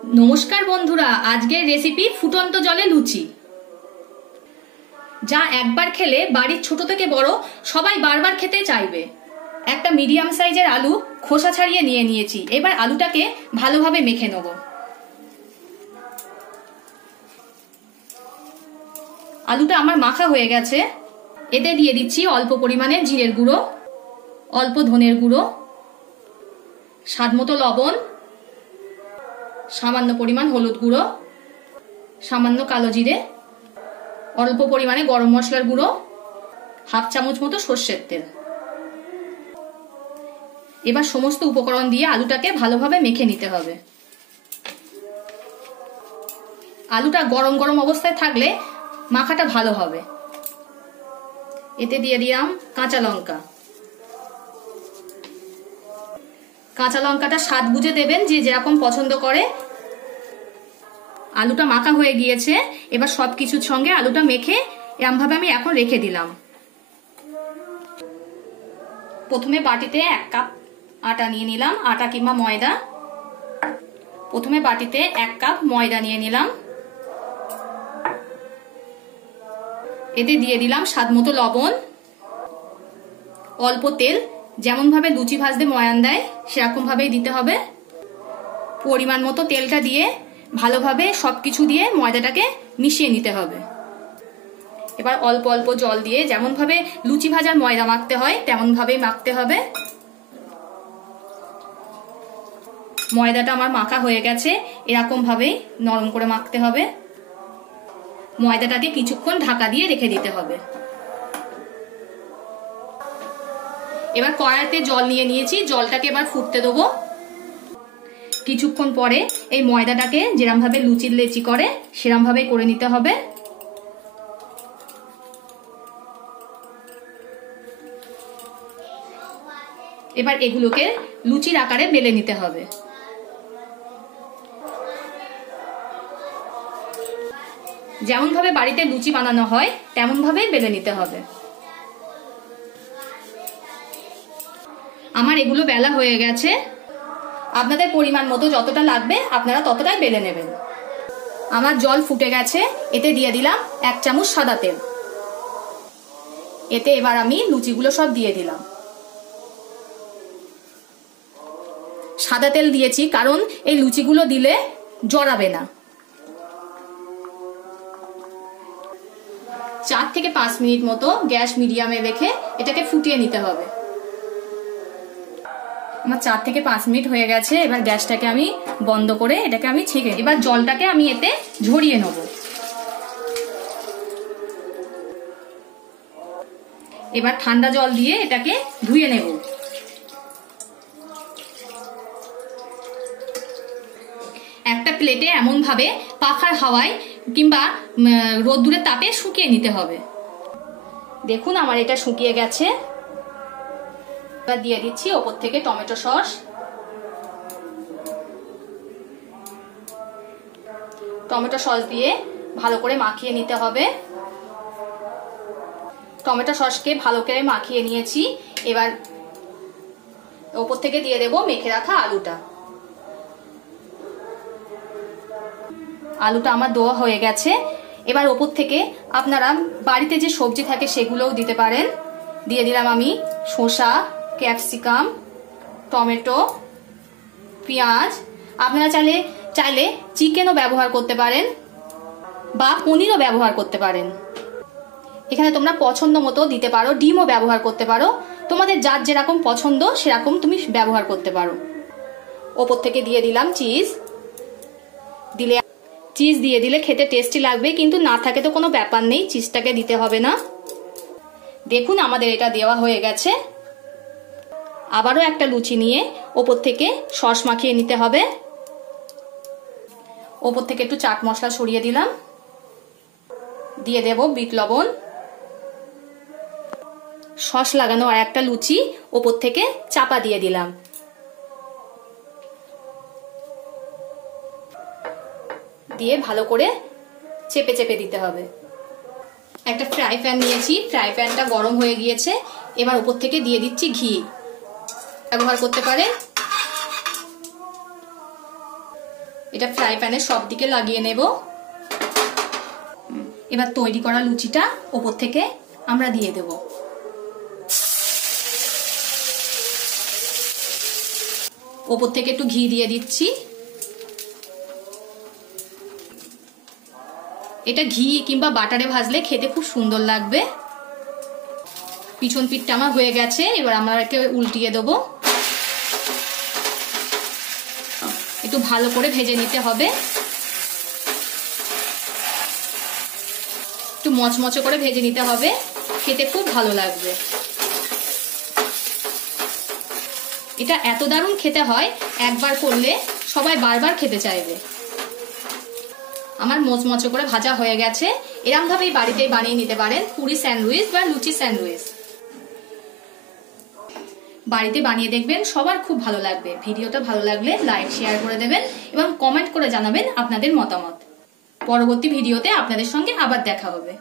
नमस्कार बंधुरा आजकेर रेसिपि फुटন্ত जले लुचि जा एक बार खेले बाड़ीर छोटो थेके बड़ो सबाई बार बार खेते चाइबे। एक मीडियम साइजेर आलू खोसा छाड़िए निये नियेछि। एबार आलूटाके भालोभाबे मेखे नेब। आलूटा आमार माखा हये गेछे। एते दिये दिচ্ছি अल्प परिमाणे जिरेर गुঁড়ো, अल्प धनेर गुঁড়ো, स्वादमतो लवण, सामान्य परिमाण हलुद गुঁড়ো, सामान्य कालो जिरे, अल्प परिमाणे गरम मशलार गुঁড়ো, हाफ चामच मतो सर्षेर तेल। एबार समस्त उपकरण दिए आलूटाके भालोभाबे मेखे निते हबे। आलूटा गरम गरम अवस्थाय थाकले माखाटा भालो हबे। एते दिए दिलाम काँचा लंका। काँचा लंकाटा स्वाद बुझे देবেন যে যেরকম পছন্দ করে। आलूटा माखा হয়ে গিয়েছে। এবার সবকিছুর সঙ্গে আলুটা মেখে এরকম ভাবে আমি এখন রেখে দিলাম। প্রথমে বাটিতে 1 কাপ আটা নিয়ে নিলাম, আটা কিংবা ময়দা। প্রথমে বাটিতে 1 কাপ ময়দা নিয়ে নিলাম। এতে দিয়ে দিলাম স্বাদমতো লবণ, অল্প তেল। যেমন ভাবে লুচি ভাজতে ময়ান দেয় সেরকম ভাবেই দিতে হবে। পরিমাণ মতো তেলটা দিয়ে ভালোভাবে সবকিছু দিয়ে ময়দাটাকে মিশিয়ে নিতে হবে। এবার অল্প অল্প জল দিয়ে যেমন ভাবে লুচি ভাজার ময়দা মাখতে হয় তেমন ভাবেই মাখতে হবে। ময়দাটা আমার মাখা হয়ে গেছে। এরকম ভাবেই নরম করে মাখতে হবে। ময়দাটাকে কিছুক্ষণ ঢাকা দিয়ে রেখে দিতে হবে। এবার কড়াইতে জল নিয়ে নিয়েছি, জলটাকে এবার ফুটতে দেবো। কিছুক্ষণ পরে এই ময়দাটাকে যেরকম ভাবে লুচির লেচি করে সেরকম ভাবে করে নিতে হবে। এবার এগুলোকে লুচির আকারে বেলে নিতে হবে। যেমন ভাবে বাড়িতে লুচি বানানো হয় তেমন ভাবে বেলে নিতে হবে। আমার এগুলো বেলা হয়ে গেছে। আপনাদের পরিমাণ মতো যতটা লাগবে আপনারা ততটাই বেলে নেবেন। আমার জল ফুটে গেছে। এতে দিয়ে দিলাম 1 চামচ সাদা তেল। এতে এবার আমি লুচিগুলো সব দিয়ে দিলাম। সাদা তেল দিয়েছি কারণ এই লুচিগুলো দিলে জড়াবে না। 4 থেকে 5 মিনিট মতো গ্যাস মিডিয়ামে রেখে এটাকে ফুটিয়ে নিতে হবে। আমার 4 থেকে 5 মিনিট হয়ে গেছে। এবার গ্যাসটাকে আমি বন্ধ করে এটাকে আমি ছেঁকে এবার জলটাকে আমি এতে ঝরিয়ে নেব। এবার ঠান্ডা জল দিয়ে এটাকে ধুয়ে নেব। একটা প্লেটে এমন ভাবে পাখার হাওয়ায় কিংবা রোদ্দুরের তাপে শুকিয়ে নিতে হবে। দেখুন আমার এটা শুকিয়ে গেছে। এবার দিয়ে দিচ্ছি ওপর থেকে টমেটো সস। টমেটো সস দিয়ে ভালো করে মাখিয়ে নিতে হবে। টমেটো সসকে ভালো করে মাখিয়ে নিয়েছি। এবার ওপর থেকে দিয়ে দেব মেখে রাখা আলুটা। আলুটা আমার দেওয়া হয়ে গেছে। এবার ওপর থেকে আপনারা বাড়িতে যে সবজি থাকে সেগুলোও দিতে পারেন। দিয়ে দিলাম আমি শসা, ক্যাপসিকাম, টমেটো, পেঁয়াজ। আপনারা চাইলে চিকেনও ব্যবহার করতে পারেন বা পনিরও ব্যবহার করতে পারেন। এখানে তোমরা পছন্দ মতো দিতে পারো। ডিমও ব্যবহার করতে পারো। তোমাদের যার যেরকম পছন্দ সেরকম তুমি ব্যবহার করতে পারো। ওপর থেকে দিয়ে দিলাম চিজ। চিজ দিয়ে দিলে খেতে টেস্টি লাগবে, কিন্তু না থাকে তো কোনো ব্যাপার নেই, চিজটাকে দিতে হবে না। দেখুন আমাদের এটা দেওয়া হয়ে গেছে। আবারও একটা লুচি নিয়ে ওপর থেকে সস মাখিয়ে নিতে হবে। ওপর থেকে একটু চাট মশলা ছড়িয়ে দিলাম। দিয়ে দেব বিট লবণ। সস লাগানো আর একটা লুচি ওপর থেকে চাপা দিয়ে দিলাম। দিয়ে ভালো করে চেপে চেপে দিতে হবে। একটা ফ্রাই প্যান নিয়েছি, ফ্রাই প্যানটা গরম হয়ে গিয়েছে। এবার উপর থেকে দিয়ে দিচ্ছি ঘি। ব্যবহার করতে পারে। এটা ফ্রাই প্যানের সব দিকে লাগিয়ে নেব। এবার তৈরি করা লুচিটা ওপর থেকে আমরা দিয়ে দেব। ওপর থেকে একটু ঘি দিয়ে দিচ্ছি। এটা ঘি কিংবা বাটারে ভাজলে খেতে খুব সুন্দর লাগবে। পিছন পিঠটা আমার হয়ে গেছে, এবার আমরা একে উল্টিয়ে দেবো। একটু ভালো করে ভেজে নিতে হবে, একটু মচমচে করে ভেজে নিতে হবে, খেতে খুব ভালো লাগবে। এটা এত দারুণ খেতে হয়, একবার করলে সবাই বারবার খেতে চাইবে। আমার মচমচে করে ভাজা হয়ে গেছে। এরকম ভাবেই বাড়িতেই বানিয়ে নিতে পারেন পুরি স্যান্ডউইচ বা লুচি স্যান্ডউইচ। বাড়িতে বানিয়ে দেখবেন, সবার খুব ভালো লাগবে। ভিডিওটা ভালো লাগলে লাইক শেয়ার করে দেবেন এবং কমেন্ট করে জানাবেন আপনাদের মতামত। পরবর্তী ভিডিওতে আপনাদের সঙ্গে আবার দেখা হবে।